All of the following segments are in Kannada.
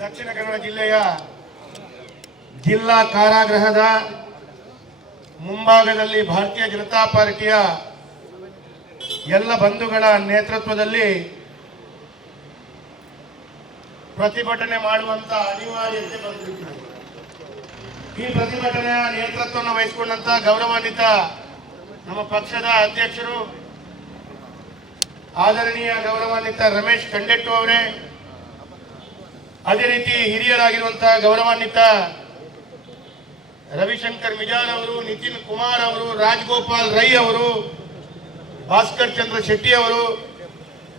ದಕ್ಷಿಣ ಕನ್ನಡ ಜಿಲ್ಲೆಯ ಜಿಲ್ಲಾ ಕಾರಾಗೃಹದ ಮುಂಭಾಗದಲ್ಲಿ ಭಾರತೀಯ ಜನತಾ ಪಾರ್ಟಿಯ ಎಲ್ಲ ಬಂಧುಗಳ ನೇತೃತ್ವದಲ್ಲಿ ಪ್ರತಿಭಟನೆ ಮಾಡುವಂತ ಅನಿವಾರ್ಯತೆ ಬಂದಿದೆ. ಈ ಪ್ರತಿಭಟನೆಯ ನೇತೃತ್ವವನ್ನು ವಹಿಸಿಕೊಂಡಂತ ಗೌರವಾನ್ವಿತ ನಮ್ಮ ಪಕ್ಷದ ಅಧ್ಯಕ್ಷರು ಆದರಣೀಯ ಗೌರವಾನ್ವಿತ ರಮೇಶ್ ಕಂಡೆಟ್ಟು ಅವರೇ, ಅದೇ ರೀತಿ ಹಿರಿಯರಾಗಿರುವಂತಹ ಗೌರವಾನ್ವಿತ ರವಿಶಂಕರ್ ಮಿಜಾಲ್ ಅವರು, ನಿತಿನ್ ಕುಮಾರ್ ಅವರು, ರಾಜಗೋಪಾಲ್ ರೈ ಅವರು, ಭಾಸ್ಕರ್ ಚಂದ್ರ ಶೆಟ್ಟಿ ಅವರು,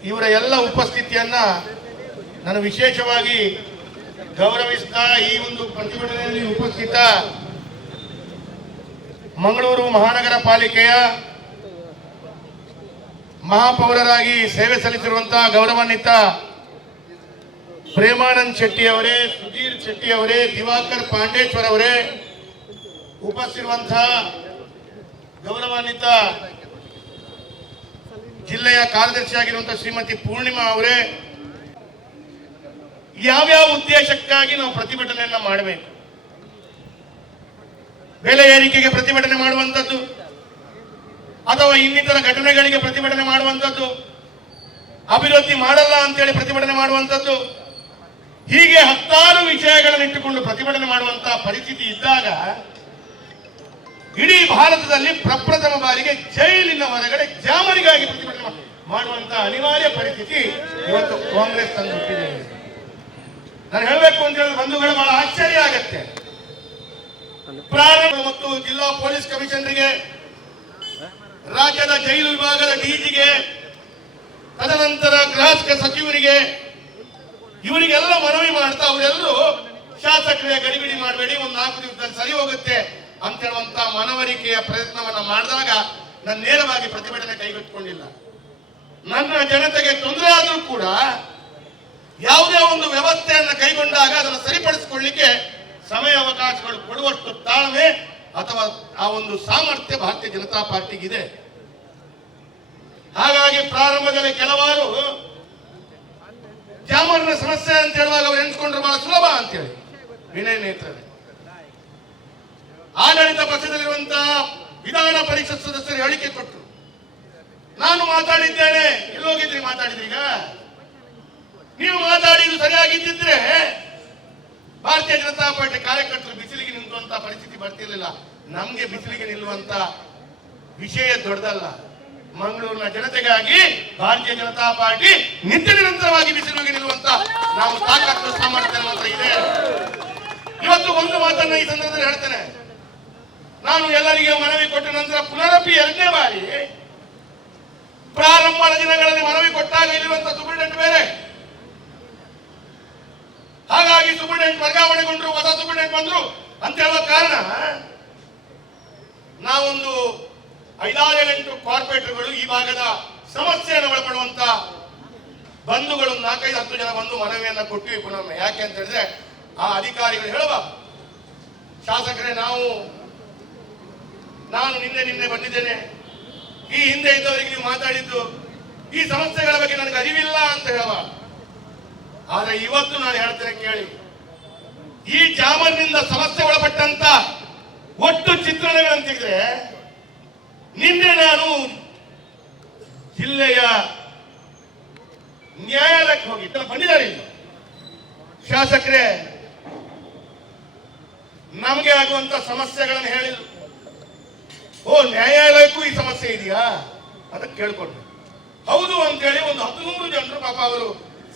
ಇವರ ಎಲ್ಲ ಉಪಸ್ಥಿತಿಯನ್ನ ನಾನು ವಿಶೇಷವಾಗಿ ಗೌರವಿಸ್ತಾ ಈ ಒಂದು ಪ್ರತಿಭಟನೆಯಲ್ಲಿ ಉಪಸ್ಥಿತ ಮಂಗಳೂರು ಮಹಾನಗರ ಪಾಲಿಕೆಯ ಮಹಾಪೌರರಾಗಿ ಸೇವೆ ಸಲ್ಲಿಸಿರುವಂತಹ ಗೌರವಾನ್ವಿತ ಪ್ರೇಮಾನಂದ್ ಶೆಟ್ಟಿ ಅವರೇ, ಸುಧೀರ್ ಶೆಟ್ಟಿ ಅವರೇ, ದಿವಾಕರ್ ಪಾಂಡೇಶ್ವರ್ ಅವರೇ, ಉಪಸ್ಥಿರುವಂತಹ ಗೌರವಾನ್ವಿತ ಜಿಲ್ಲೆಯ ಕಾರ್ಯದರ್ಶಿಯಾಗಿರುವಂತಹ ಶ್ರೀಮತಿ ಪೂರ್ಣಿಮಾ ಅವರೇ, ಯಾವ್ಯಾವ ಉದ್ದೇಶಕ್ಕಾಗಿ ನಾವು ಪ್ರತಿಭಟನೆಯನ್ನ ಮಾಡಬೇಕು? ಬೆಲೆ ಏರಿಕೆಗೆ ಪ್ರತಿಭಟನೆ ಮಾಡುವಂಥದ್ದು, ಅಥವಾ ಇನ್ನಿತರ ಘಟನೆಗಳಿಗೆ ಪ್ರತಿಭಟನೆ ಮಾಡುವಂಥದ್ದು, ಅಭಿವೃದ್ಧಿ ಮಾಡಲ್ಲ ಅಂತೇಳಿ ಪ್ರತಿಭಟನೆ ಮಾಡುವಂಥದ್ದು, ಹೀಗೆ ಹತ್ತಾರು ವಿಷಯಗಳನ್ನು ಇಟ್ಟುಕೊಂಡು ಪ್ರತಿಭಟನೆ ಮಾಡುವಂತಹ ಪರಿಸ್ಥಿತಿ ಇದ್ದಾಗ ಇಡೀ ಭಾರತದಲ್ಲಿ ಪ್ರಪ್ರಥಮ ಬಾರಿಗೆ ಜೈಲಿನ ಹೊರಗಡೆ ಜಾಮರಿಗಾಗಿ ಪ್ರತಿಭಟನೆ ಮಾಡುವಂತಹ ಅನಿವಾರ್ಯ ಪರಿಸ್ಥಿತಿ ಇವತ್ತು ಕಾಂಗ್ರೆಸ್ ತಂದುಬಿಟ್ಟಿದೆ. ನಾನು ಹೇಳಬೇಕು ಅಂತ ಹೇಳಿದ್ರೆ ಬಂಧುಗಳು ಬಹಳ ಆಶ್ಚರ್ಯ ಆಗತ್ತೆ. ಪ್ರಾರಂಭ ಮತ್ತು ಜಿಲ್ಲಾ ಪೊಲೀಸ್ ಕಮಿಷನರ್ಗೆ, ರಾಜ್ಯದ ಜೈಲು ವಿಭಾಗದ ಡಿಜಿಗೆ, ತದನಂತರ ಗೃಹ ಸಚಿವರಿಗೆ, ಇವರಿಗೆಲ್ಲ ಮನವಿ ಮಾಡ್ತಾ ಅವರೆಲ್ಲರೂ ಶಾಸಕರಿಗೆ ಗಡಿಬಿಡಿ ಮಾಡಬೇಡಿ, ಒಂದು 4 ದಿವಸದಲ್ಲಿ ಸರಿ ಹೋಗುತ್ತೆ ಅಂತ ಹೇಳುವಂತ ಮನವರಿಕೆಯ ಪ್ರಯತ್ನವನ್ನ ಮಾಡಿದಾಗ ನಾನು ನೇರವಾಗಿ ಪ್ರತಿಭಟನೆ ಕೈಗೆತ್ತಿಕೊಂಡಿಲ್ಲ. ನನ್ನ ಜನತೆಗೆ ತೊಂದರೆ ಆದರೂ ಕೂಡ ಯಾವುದೇ ಒಂದು ವ್ಯವಸ್ಥೆಯನ್ನು ಕೈಗೊಂಡಾಗ ಅದನ್ನು ಸರಿಪಡಿಸಿಕೊಳ್ಳಿಕ್ಕೆ ಸಮಯ ಅವಕಾಶಗಳು ಕೊಡುವಷ್ಟು ತಾಳ್ಮೆ ಅಥವಾ ಆ ಒಂದು ಸಾಮರ್ಥ್ಯ ಭಾರತೀಯ ಜನತಾ ಪಾರ್ಟಿಗಿದೆ. ಹಾಗಾಗಿ ಪ್ರಾರಂಭದಲ್ಲಿ ಕೆಲವರು ಜಾಮರ್ನ ಸಮಸ್ಯೆ ಅಂತ ಹೇಳುವಾಗ ಅವರು ಎಣಿಸ್ಕೊಂಡ್ರೆ ಬಹಳ ಸುಲಭ ಅಂತೇಳಿ ವಿನಯ್ ನೇತೃತ್ವದಲ್ಲಿ ಆಡಳಿತ ಪಕ್ಷದಲ್ಲಿರುವಂತಹ ವಿಧಾನ ಪರಿಷತ್ ಸದಸ್ಯರು ಹೇಳಿಕೆ ಕೊಟ್ಟರು. ನಾನು ಮಾತಾಡಿದ್ದೇನೆ, ಎಲ್ಲೋಗಿದ್ರಿ ಮಾತಾಡಿದ್ರಿ? ಈಗ ನೀವು ಮಾತಾಡಿದ್ದು ಸರಿಯಾಗಿದ್ದಿದ್ರೆ ಭಾರತೀಯ ಜನತಾ ಪಾರ್ಟಿ ಕಾರ್ಯಕರ್ತರು ಬಿಸಿಲಿಗೆ ನಿಲ್ಲುವಂತ ಪರಿಸ್ಥಿತಿ ಬರ್ತಿರ್ಲಿಲ್ಲ. ನಮ್ಗೆ ಬಿಸಿಲಿಗೆ ನಿಲ್ಲುವಂತ ವಿಷಯ ದೊಡ್ಡದಲ್ಲ. ಮಂಗಳೂರಿನ ಜನತೆಗಾಗಿ ಭಾರತೀಯ ಜನತಾ ಪಾರ್ಟಿ ನಿತ್ಯ ನಿರಂತರವಾಗಿ ಬಿಸಿಲಿಗೆ ನಿಲ್ಲುವಂತ ನಾವು ತಾಕತ್ತು ಸಾಮರ್ಥ್ಯ ಮಾತ್ರ ಇದೆ. ಇವತ್ತು ಒಂದು ಮಾತನ್ನ ಈ ಸಂದರ್ಭದಲ್ಲಿ ಹೇಳ್ತೇನೆ. ನಾನು ಎಲ್ಲರಿಗೆ ಮನವಿ ಕೊಟ್ಟ ನಂತರ ಪುನರಪಿ 2ನೇ ಬಾರಿ ಪ್ರಾರಂಭದ ದಿನಗಳಲ್ಲಿ ಮನವಿ ಕೊಟ್ಟಾಗ ಇಲ್ಲಿರುವಂತ ಸೂಪರಿಂಟೆಂಡೆಂಟ್ ಬೇರೆ, ಹಾಗಾಗಿ ಸೂಪರಿಂಟೆಂಡೆಂಟ್ ವರ್ಗಾವಣೆಗೊಂಡ್ರು, ಹೊಸ ಸೂಪರಿಂಟೆಂಡೆಂಟ್ ಬಂದ್ರು ಅಂತ ಹೇಳುವ ಕಾರಣ ನಾವೊಂದು 5-8 ಕಾರ್ಪೊರೇಟರ್ಗಳು ಈ ಭಾಗದ ಸಮಸ್ಯೆಯನ್ನು ಒಳಪಡುವಂತ ಬಂಧುಗಳು 4-5-10 ಜನ ಬಂದು ಮನವಿಯನ್ನ ಕೊಟ್ಟಿವಿ ಪುನಃ. ಯಾಕೆ ಅಂತ ಹೇಳಿದ್ರೆ ಆ ಅಧಿಕಾರಿಗಳು ಹೇಳುವ ಶಾಸಕರೇ, ನಾನು ನಿನ್ನೆ ಬಂದಿದ್ದೇನೆ, ಈ ಹಿಂದೆ ಇದ್ದವರಿಗೆ ನೀವು ಮಾತಾಡಿದ್ದು ಈ ಸಮಸ್ಯೆಗಳ ಬಗ್ಗೆ ನನಗೆ ಅರಿವಿಲ್ಲ ಅಂತ ಹೇಳುವ. ಆದ್ರೆ ಇವತ್ತು ನಾನು ಹೇಳ್ತೇನೆ ಕೇಳಿ, ಈ ಜಾಮರ್ನಿಂದ ಸಮಸ್ಯೆ ಒಳಪಟ್ಟಂತ ಒಟ್ಟು ಚಿತ್ರಣಗಳನ್ನು ತೆಗೆದ್ರೆ, ನಿನ್ನೆ ನಾನು ಜಿಲ್ಲೆಯ ನ್ಯಾಯಾಲಯಕ್ಕೆ ಹೋಗಿ ಬಂದಿದ್ದಾರೆ ಶಾಸಕರೇ, ನಮಗೆ ಆಗುವಂತ ಸಮಸ್ಯೆಗಳನ್ನು ಹೇಳಿದ್ರು. ಓ, ನ್ಯಾಯಾಲಯಕ್ಕೂ ಈ ಸಮಸ್ಯೆ ಇದೆಯಾ ಅಂತ ಕೇಳ್ಕೊಂಡ್ರು. ಹೌದು ಅಂತೇಳಿ ಒಂದು 100 ಜನರು ಪಾಪ ಅವರು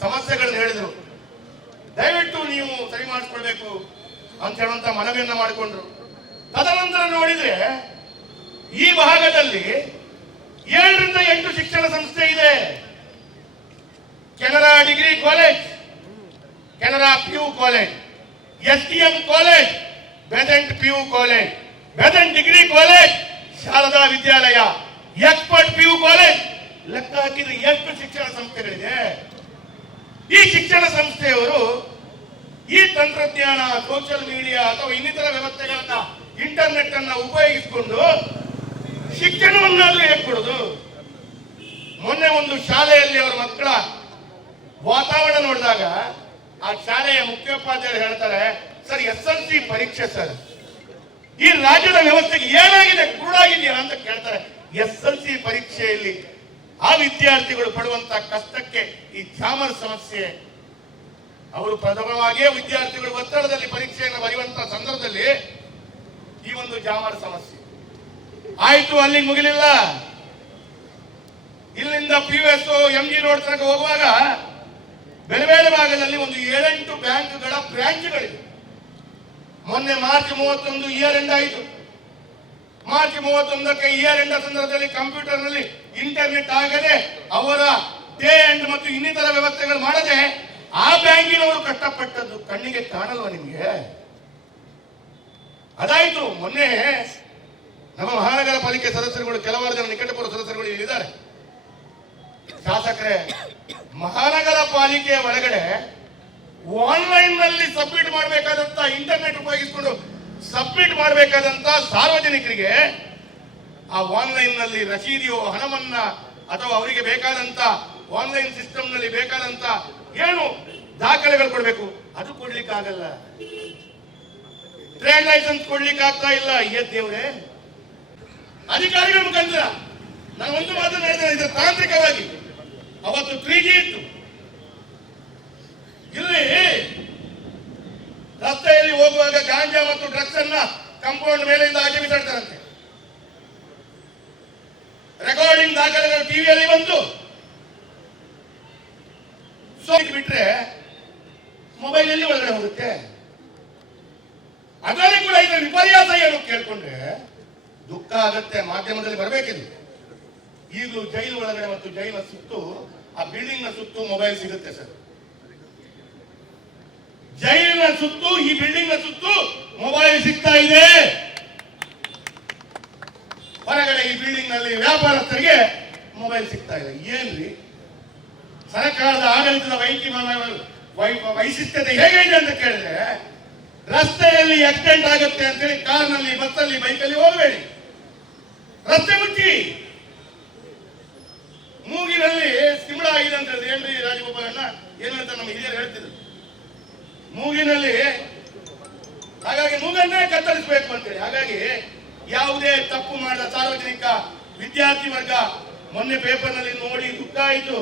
ಸಮಸ್ಯೆಗಳನ್ನು ಹೇಳಿದ್ರು. ದಯವಿಟ್ಟು ನೀವು ಸರಿ ಮಾಡಿಸ್ಕೊಳ್ಬೇಕು ಅಂತ ಹೇಳುವಂತ ಮನವಿಯನ್ನ ಮಾಡಿಕೊಂಡ್ರು. ತದನಂತರ ನೋಡಿದ್ರೆ ಈ ಭಾಗದಲ್ಲಿ 7ರಿಂದ 8 ಶಿಕ್ಷಣ ಸಂಸ್ಥೆ ಇದೆ. Canara degree college, Canara PU college, STM college, Besant PU college, Besant degree college, Sharada Vidyalaya, expert PU college. ಲೆಕ್ಕ ಹಾಕಿದ್ರೆ 8 ಶಿಕ್ಷಣ ಸಂಸ್ಥೆಗಳಿದೆ. ಈ ಶಿಕ್ಷಣ ಸಂಸ್ಥೆಯವರು ಈ ತಂತ್ರಜ್ಞಾನ, ಸೋಷಿಯಲ್ ಮೀಡಿಯಾ ಅಥವಾ ಇನ್ನಿತರ ವ್ಯವಸ್ಥೆಗಳನ್ನ, ಇಂಟರ್ನೆಟ್ ಅನ್ನ ಉಪಯೋಗಿಸಿಕೊಂಡು ಶಿಕ್ಷಣವನ್ನಾದ್ರೂ ಹೇಗೆ ಕೊಡೋದು? ಮೊನ್ನೆ ಒಂದು ಶಾಲೆಯಲ್ಲಿ ಅವರ ಮಕ್ಕಳ ವಾತಾವರಣ ನೋಡಿದಾಗ ಆ ಶಾಲೆಯ ಮುಖ್ಯೋಪಾಧ್ಯಾಯರು ಹೇಳ್ತಾರೆ, ಸರ್ SLC ಪರೀಕ್ಷೆ ಸರ್, ಈ ರಾಜ್ಯದ ವ್ಯವಸ್ಥೆಗೆ ಏನಾಗಿದೆ, ಕುರುಡಾಗಿದೆಯಾ ಅಂತ ಕೇಳ್ತಾರೆ. SLC ಪರೀಕ್ಷೆಯಲ್ಲಿ ಆ ವಿದ್ಯಾರ್ಥಿಗಳು ಪಡುವಂತ ಕಷ್ಟಕ್ಕೆ ಈ ಜಾಮರ್ ಸಮಸ್ಯೆ, ಅವರು ಪ್ರಥಮವಾಗಿಯೇ ವಿದ್ಯಾರ್ಥಿಗಳು ಒತ್ತಡದಲ್ಲಿ ಪರೀಕ್ಷೆಯನ್ನು ಬರೆಯುವಂತಹ ಸಂದರ್ಭದಲ್ಲಿ ಈ ಒಂದು ಜಾಮರ್ ಸಮಸ್ಯೆ ಆಯ್ತು. ಅಲ್ಲಿಗೆ ಮುಗಿಲಿಲ್ಲ, ಇಲ್ಲಿಂದ PUS MG ರೋಡ್ ತನಕ ಹೋಗುವಾಗ ಬೇರೆ ಬೇರೆ ಭಾಗದಲ್ಲಿ ಒಂದು 7-8 ಬ್ಯಾಂಕ್ಗಳ ಬ್ರಾಂಚ್ಗಳಿವೆ. ಮೊನ್ನೆ ಮಾರ್ಚ್ 31 ಇಯರ್ ಎಂಡ್ ಆಯಿತು. ಮಾರ್ಚ್ 31ಕ್ಕೆ ಇಯರ್ ಎಂಡ್ ಸಂದರ್ಭದಲ್ಲಿ ಕಂಪ್ಯೂಟರ್ ನಲ್ಲಿ ಇಂಟರ್ನೆಟ್ ಆಗದೆ ಅವರ ಡೇ ಎಂಡ್ ಮತ್ತು ಇನ್ನಿತರ ವ್ಯವಸ್ಥೆಗಳು ಮಾಡದೆ ಆ ಬ್ಯಾಂಕಿನವರು ಕಷ್ಟಪಟ್ಟದ್ದು ಕಣ್ಣಿಗೆ ಕಾಣಲ್ವ ನಿಮಗೆ? ಅದಾಯ್ತು. ಮೊನ್ನೆ ನಮ್ಮ ಮಹಾನಗರ ಪಾಲಿಕೆ ಸದಸ್ಯರುಗಳು, ಕೆಲವಾರು ಜನ ನಿಕಟಪೂರ್ವ ಸದಸ್ಯರುಗಳು ಇಲ್ಲಿದ್ದಾರೆ. ಶಾಸಕರೇ, ಮಹಾನಗರ ಪಾಲಿಕೆ ಒಳಗಡೆ ಆನ್ಲೈನ್ ನಲ್ಲಿ ಸಬ್ಮಿಟ್ ಮಾಡಬೇಕಾದಂತ, ಇಂಟರ್ನೆಟ್ ಉಪಯೋಗಿಸಿಕೊಂಡು ಸಬ್ಮಿಟ್ ಮಾಡಬೇಕಾದಂತ ಸಾರ್ವಜನಿಕರಿಗೆ ಆ ಆನ್ಲೈನ್ ನಲ್ಲಿ ರಸೀದಿಯೋ ಹಣವನ್ನ ಅಥವಾ ಅವರಿಗೆ ಬೇಕಾದಂತ ಆನ್ಲೈನ್ ಸಿಸ್ಟಮ್ ನಲ್ಲಿ ಬೇಕಾದಂತ ಏನು ದಾಖಲೆಗಳು ಕೊಡಬೇಕು ಅದು ಕೊಡ್ಲಿಕ್ಕೆ ಆಗಲ್ಲ. ಟ್ರೇಡ್ ಲೈಸೆನ್ಸ್ ಕೊಡ್ಲಿಕ್ಕೆ ಆಗ್ತಾ ಇಲ್ಲ. ದೇವ್ರೆ, ಅಧಿಕಾರಿಗಳ ಮುಖಾಂತರ ನಾನು ಒಂದು ಮಾತನ್ನು ಹೇಳಿದ್ದೇನೆ, ಇದು ತಾಂತ್ರಿಕವಾಗಿ ಅವತ್ತು 3G ಇತ್ತು. ಇಲ್ಲಿ ರಸ್ತೆಯಲ್ಲಿ ಹೋಗುವಾಗ ಗಾಂಜಾ ಮತ್ತು ಡ್ರಗ್ಸ್ ಅನ್ನ ಕಾಂಪೌಂಡ್ ಮೇಲಿಂದ ಆಚೆ ಬಿಸಾಡ್ತಾರಂತೆ. ರೆಕಾರ್ಡಿಂಗ್ ದಾಖಲೆಗಳು ಟಿವಿಯಲ್ಲಿ ಬಂತು. ಬಿಟ್ರೆ ಮೊಬೈಲ್ ಎಲ್ಲಿ ಒಳಗಡೆ ಹೋಗುತ್ತೆ? ಅದರಲ್ಲಿ ಕೂಡ ಇದರ ವಿಪರ್ಯಾಸ ಏನು ಕೇಳ್ಕೊಂಡ್ರೆ ದುಃಖ ಆಗತ್ತೆ. ಮಾಧ್ಯಮದಲ್ಲಿ ಬರಬೇಕಿದೆ. ಈಗಲೂ ಜೈಲು ಒಳಗಡೆ ಮತ್ತು ಜೈಲಿನ ಸುತ್ತು, ಆ ಬಿಲ್ಡಿಂಗ್ ನ ಸುತ್ತು ಮೊಬೈಲ್ ಸಿಗುತ್ತೆ ಸರ್. ಜೈಲಿನ ಸುತ್ತು, ಈ ಬಿಲ್ಡಿಂಗ್ ನ ಸುತ್ತು ಮೊಬೈಲ್ ಸಿಗ್ತಾ ಇದೆ. ಹೊರಗಡೆ ಈ ಬಿಲ್ಡಿಂಗ್ ನಲ್ಲಿ ವ್ಯಾಪಾರಸ್ಥರಿಗೆ ಮೊಬೈಲ್ ಸಿಗ್ತಾ ಇದೆ. ಏನ್ರಿ ಸರ್ಕಾರದ ಆಡಳಿತದ ವೈಶಿಷ್ಟ್ಯತೆ ಹೇಗಿದೆ ಅಂತ ಕೇಳಿದ್ರೆ, ರಸ್ತೆಯಲ್ಲಿ ಆಕ್ಸಿಡೆಂಟ್ ಆಗುತ್ತೆ ಅಂತೇಳಿ ಕಾರ್ನಲ್ಲಿ, ಬಸ್ಸಲ್ಲಿ, ಬೈಕಲ್ಲಿ ಹೋಗಬೇಡಿ, ರಸ್ತೆ ಮುಚ್ಚಿ. ಮೂಗಿನಲ್ಲಿ ಸಿಂಬಳ ಆಗಿದೆ ಅಂತ ಹೇಳಿದ್ರೆ ಏನ್ರಿ ರಾಜಗೋಪಾಲಣ್ಣ, ಏನಂತ ನಮ್ಮ ಹಿರಿಯರು ಹೇಳ್ತಿದ್ರು. ಮೂಗಿನಲ್ಲಿ, ಹಾಗಾಗಿ ಮೂಗನ್ನೇ ಕತ್ತರಿಸಬೇಕು ಅಂತೇಳಿ. ಹಾಗಾಗಿ ಯಾವುದೇ ತಪ್ಪು ಮಾಡಿದ ಸಾರ್ವಜನಿಕ ವಿದ್ಯಾರ್ಥಿ ವರ್ಗ ಮೊನ್ನೆ ಪೇಪರ್ ನಲ್ಲಿ ನೋಡಿ ದುಃಖ ಆಯಿತು.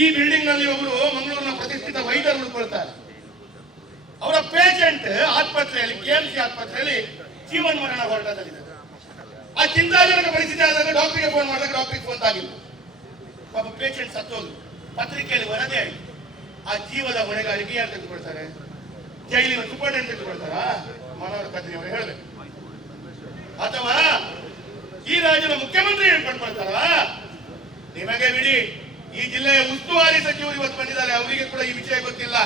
ಈ ಬಿಲ್ಡಿಂಗ್ ನಲ್ಲಿ ಒಬ್ಬರು ಮಂಗಳೂರಿನ ಪ್ರತಿಷ್ಠಿತ ವೈದ್ಯರು ಉಳ್ಕೊಳ್ತಾರೆ. ಅವರ ಪೇಷಂಟ್ ಆಸ್ಪತ್ರೆಯಲ್ಲಿ, KMC ಆಸ್ಪತ್ರೆಯಲ್ಲಿ ಜೀವನ ಮರಣ ಹೋರಾಟದಲ್ಲಿದ್ದಾರೆ. ಆ ಚಿಂತಾಜನಕ ಪರಿಸ್ಥಿತಿ ಆದಾಗ ಡಾಕ್ಟರ್ಗೆ ಫೋನ್ ಮಾಡಿದಾಗ ಡಾಕ್ಟರ್ಗೆ ಫೋನ್ ಆಗಿತ್ತು. ಪಾಪ ಪೇಷಂಟ್ ಸತ್ತೋದು, ಪತ್ರಿಕೆಯಲ್ಲಿ ವರದಿ ಆಯಿತು. ಆ ಜೀವದ ಹೊಣೆಗಾರಿಕೆ ಯಾರು ತೆಗೆದುಕೊಳ್ತಾರೆ? ಜೈಲಿನ ಸೂಪರ್ಡೆಂಟ್ ತೆಗೆದುಕೊಳ್ತಾರ? ಮನೋಹರ್ ಕದ್ರಿ ಅವರು ಹೇಳಬೇಕು. ಅಥವಾ ಈ ರಾಜ್ಯದ ಮುಖ್ಯಮಂತ್ರಿ ಹೇಳ್ಕೊಳ್ತಾರ? ನಿಮಗೆ ಬಿಡಿ, ಈ ಜಿಲ್ಲೆಯ ಉಸ್ತುವಾರಿ ಸಚಿವರು ಇವತ್ತು ಬಂದಿದ್ದಾರೆ, ಅವರಿಗೆ ಕೂಡ ಈ ವಿಷಯ ಗೊತ್ತಿಲ್ಲ.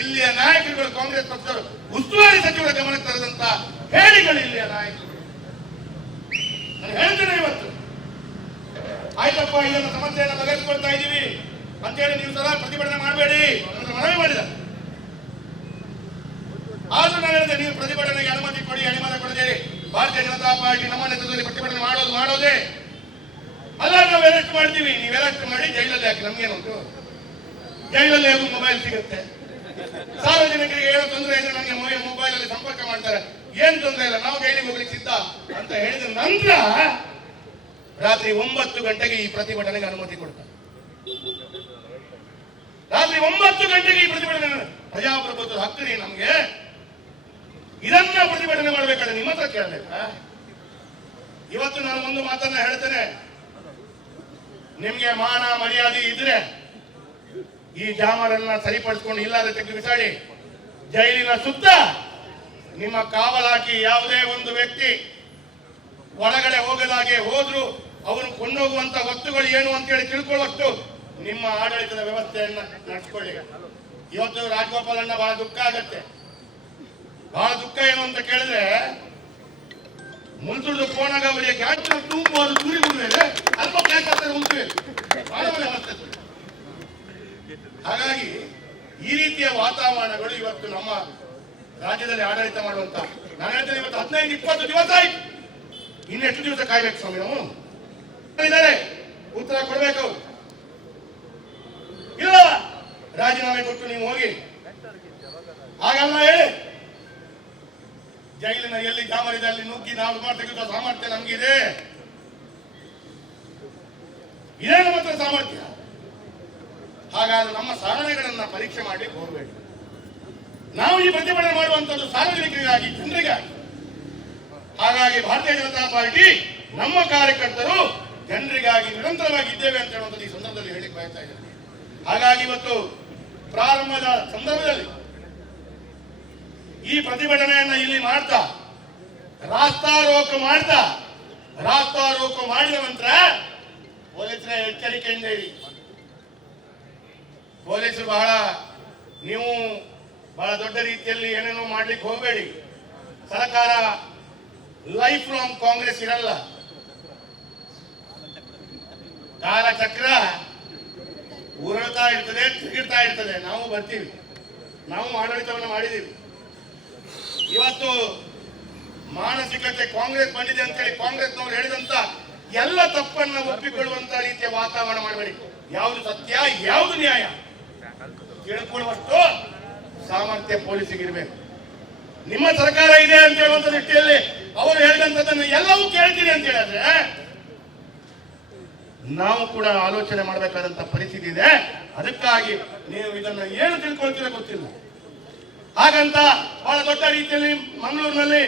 ಇಲ್ಲಿಯ ನಾಯಕರುಗಳು, ಕಾಂಗ್ರೆಸ್ ಪಕ್ಷದವರು ಉಸ್ತುವಾರಿ ಸಚಿವರ ಗಮನಕ್ಕೆ ತರದಂತ ಹೇಳಿಗಳು ಇಲ್ಲಿಯ ನಾಯಕರು. ನಾನು ಹೇಳ್ತೇನೆ ಇವತ್ತು, ಆಯ್ತಪ್ಪ ಇದನ್ನು ಸಮಸ್ಯೆಯನ್ನು ಬಗೆಹರಿಸಿಕೊಳ್ತಾ ಇದ್ದೀವಿ ಅಂತೇಳಿ ನೀವು ಸದಾ ಪ್ರತಿಭಟನೆ ಮಾಡಬೇಡಿ ಅಂತ ಮನವಿ ಮಾಡಿದ. ಆದ್ರೂ ನಾನು ಹೇಳಿದೆ, ನೀವು ಪ್ರತಿಭಟನೆಗೆ ಅನುಮತಿ ಕೊಡಿ, ಅನುಮತಿ ಕೊಡದೆ ಭಾರತೀಯ ಜನತಾ ಪಾರ್ಟಿ ನಮ್ಮ ನೇತೃತ್ವದಲ್ಲಿ ಪ್ರತಿಭಟನೆ ಮಾಡೋದೇ ಅಲ್ಲ. ನಾವು ಅರೆಸ್ಟ್ ಮಾಡ್ತೀವಿ, ನೀವು ಅರೆಸ್ಟ್ ಮಾಡಿ ಜೈಲಲ್ಲಿ ಹಾಕಿ, ನಮ್ಗೇನುಂಟು? ಜೈಲಲ್ಲಿ ಹೇಗೂ ಮೊಬೈಲ್ ಸಿಗುತ್ತೆ. ಸಾರ್ವಜನಿಕರಿಗೆ ಏನೋ ತೊಂದರೆ ಇದ್ರೆ ನನಗೆ ಮೊಬೈಲ್ ಅಲ್ಲಿ ಸಂಪರ್ಕ ಮಾಡ್ತಾರೆ, ಏನ್ ತೊಂದರೆ ಇಲ್ಲ, ನಾವು ಜೈಲಿಗೆ ಹೋಗ್ಲಿಕ್ಕೆ ಸಿದ್ಧ ಅಂತ ಹೇಳಿದ ನಂತರ ರಾತ್ರಿ 9 ಗಂಟೆಗೆ ಈ ಪ್ರತಿಭಟನೆಗೆ ಅನುಮತಿ ಕೊಡ್ತಾರೆ. ರಾತ್ರಿ 9 ಗಂಟೆಗೆ ಈ ಪ್ರತಿಭಟನೆ, ಪ್ರಜಾಪ್ರಭುತ್ವದ ಹಕ್ಕು ನಮ್ಗೆ. ಇದನ್ನ ಪ್ರತಿಭಟನೆ ಮಾಡ್ಬೇಕಾದ್ರೆ ನಿಮ್ಮ ಹತ್ರ ಕೇಳಬೇಕಾ? ಇವತ್ತು ನಾನು ಒಂದು ಮಾತನ್ನ ಹೇಳ್ತೇನೆ, ನಿಮ್ಗೆ ಮಾನ ಮರ್ಯಾದೆ ಇದ್ರೆ ಈ ಜಾಮರನ್ನ ಸರಿಪಡಿಸಿಕೊಂಡು ಇಲ್ಲಾದ್ರೆ ತೆಗೆದು ಬಿಸಾಡಿ. ಜೈಲಿನ ಸುತ್ತ ನಿಮ್ಮ ಕಾವಲಾಕಿ ಯಾವುದೇ ಒಂದು ವ್ಯಕ್ತಿ ಒಳಗಡೆ ಹೋಗದಾಗೆ ಹೋದ್ರು ಅವನು ಕೊಂಡೋಗುವಂತ ವಸ್ತುಗಳು ಏನು ಅಂತೇಳಿ ತಿಳ್ಕೊಳ್ಳುವಷ್ಟು ನಿಮ್ಮ ಆಡಳಿತದ ವ್ಯವಸ್ಥೆಯನ್ನ ನಡೆಸ್ಕೊಳ್ಳಿ. ಇವತ್ತು ರಾಜಗೋಪಾಲಣ್ಣ ಬಹಳ ದುಃಖ ಆಗತ್ತೆ. ಬಹಳ ದುಃಖ ಏನು ಅಂತ ಕೇಳಿದ್ರೆ, ಮುಲ್ಸುಡ್ದು ಕೋಣಾಗ ಅವರಿಗೆ ಗ್ಯಾಸ್ ತುಂಬು ಅದು ದೂರಿ ಬಂದ್ಮೇಲೆ ಅಲ್ಪ ಗ್ಯಾಸ್ ಆಗ್ತಾರೆ ಉಂಟು. ಹಾಗಾಗಿ ಈ ರೀತಿಯ ವಾತಾವರಣಗಳು ಇವತ್ತು ನಮ್ಮ ರಾಜ್ಯದಲ್ಲಿ ಆಡಳಿತ ಮಾಡುವಂತ, ನಾನು ಹೇಳ್ತೇನೆ ಇವತ್ತು 15-20 ದಿವಸ ಆಯ್ತು. ಇನ್ನೆಷ್ಟು ದಿವಸ ಕಾಯ್ಬೇಕು ಸ್ವಾಮಿ? ನಾವು ಇದ್ದಾರೆ, ಉತ್ತರ ಕೊಡ್ಬೇಕು. ಅವರು ರಾಜೀನಾಮೆ ಕೊಟ್ಟು ನೀವು ಹೋಗಿ. ಹಾಗಲ್ಲ ಹೇಳಿ, ಜೈಲಿನ ಎಲ್ಲಿ ಜಾಮರಿದಲ್ಲಿ ನುಗ್ಗಿ ನಾವು ತೆಗೆದುವ ಸಾಮರ್ಥ್ಯ ನಮಗಿದೆ. ಇದೇ ನಮ್ಮ ಹತ್ರ ಸಾಮರ್ಥ್ಯ. ಹಾಗಾದ್ರೆ ನಮ್ಮ ಸಾಧನೆಗಳನ್ನ ಪರೀಕ್ಷೆ ಮಾಡಲಿಕ್ಕೆ ಹೋಗಬೇಡಿ. ನಾವು ಈ ಪ್ರತಿಭಟನೆ ಮಾಡುವಂತದ್ದು ಸಾರ್ವಜನಿಕರಿಗಾಗಿ, ಜನರಿಗಾಗಿ. ಹಾಗಾಗಿ ಭಾರತೀಯ ಜನತಾ ಪಾರ್ಟಿ, ನಮ್ಮ ಕಾರ್ಯಕರ್ತರು ಜನರಿಗಾಗಿ ನಿರಂತರವಾಗಿ ಇದ್ದೇವೆ ಅಂತ ಹೇಳುವಂಥದ್ದು ಈ ಸಂದರ್ಭದಲ್ಲಿ ಹೇಳಿಕ್ಕೆ ಬಯಸ್ತಾ ಇದ್ದೇನೆ. ಹಾಗಾಗಿ ಇವತ್ತು ಪ್ರಾರಂಭದ ಸಂದರ್ಭದಲ್ಲಿ ಈ ಪ್ರತಿಭಟನೆಯನ್ನ ಇಲ್ಲಿ ಮಾಡ್ತಾ ರಾಸ್ತಾರೋಕ ಮಾಡಿದ ನಂತರ ಪೊಲೀಸರ ಎಚ್ಚರಿಕೆಯಿಂದ ಇರಿ. ಪೊಲೀಸರು ನೀವು ಬಹಳ ದೊಡ್ಡ ರೀತಿಯಲ್ಲಿ ಏನೇನೋ ಮಾಡ್ಲಿಕ್ಕೆ ಹೋಗಬೇಡಿ. ಸರ್ಕಾರ ಲೈಫ್ ಲಾಂಗ್ ಕಾಂಗ್ರೆಸ್ ಇರಲ್ಲ. ಕಾಲಚಕ್ರ ಉರುಳ್ತಾ ಇರ್ತದೆ, ತಿರುಗಿಡ್ತಾ ಇರ್ತದೆ. ನಾವು ಬರ್ತೀವಿ, ನಾವು ಆಡಳಿತವನ್ನು ಮಾಡಿದ್ದೀವಿ. ಇವತ್ತು ಮಾನಸಿಕತೆ ಕಾಂಗ್ರೆಸ್ ಬಂದಿದೆ ಅಂತೇಳಿ ಕಾಂಗ್ರೆಸ್ನವರು ಹೇಳಿದಂತ ಎಲ್ಲ ತಪ್ಪನ್ನ ಒಪ್ಪಿಕೊಳ್ಳುವಂತ ರೀತಿಯ ವಾತಾವರಣ ಮಾಡಬೇಡಿ. ಯಾವುದು ಸತ್ಯ, ಯಾವುದು ನ್ಯಾಯ ತಿಳ್ಕೊಳ್ಳುವಷ್ಟು ಸಾಮರ್ಥ್ಯ ಪೊಲೀಸಿಗಿರ್ಬೇಕು. ನಿಮ್ಮ ಸರ್ಕಾರ ಇದೆ ಅಂತ ಹೇಳುವಂತ ದೃಷ್ಟಿಯಲ್ಲಿ ಅವರು ಹೇಳಿದಂಥದ್ದನ್ನು ಎಲ್ಲವೂ ಕೇಳ್ತೀರಿ ಅಂತ ಹೇಳಿದ್ರೆ ನಾವು ಕೂಡ ಆಲೋಚನೆ ಮಾಡಬೇಕಾದಂತ ಪರಿಸ್ಥಿತಿ ಇದೆ. ಅದಕ್ಕಾಗಿ ನೀವು ಇದನ್ನ ಏನು ತಿಳ್ಕೊಳ್ತೀರ ಗೊತ್ತಿಲ್ಲ. ಹಾಗಂತ ಬಹಳ ದೊಡ್ಡ ರೀತಿಯಲ್ಲಿ ಮಂಗಳೂರಿನಲ್ಲಿ,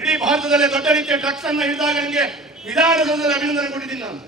ಇಡೀ ಭಾರತದಲ್ಲಿ ದೊಡ್ಡ ರೀತಿಯ ಡ್ರಗ್ಸ್ ಅನ್ನು ಹಿಡಿದಾಗ ನನಗೆ ವಿಧಾನಸೌಧದಲ್ಲಿ ಅಭಿನಂದನೆ ಕೊಟ್ಟಿದ್ದೀನಿ ನಾನು.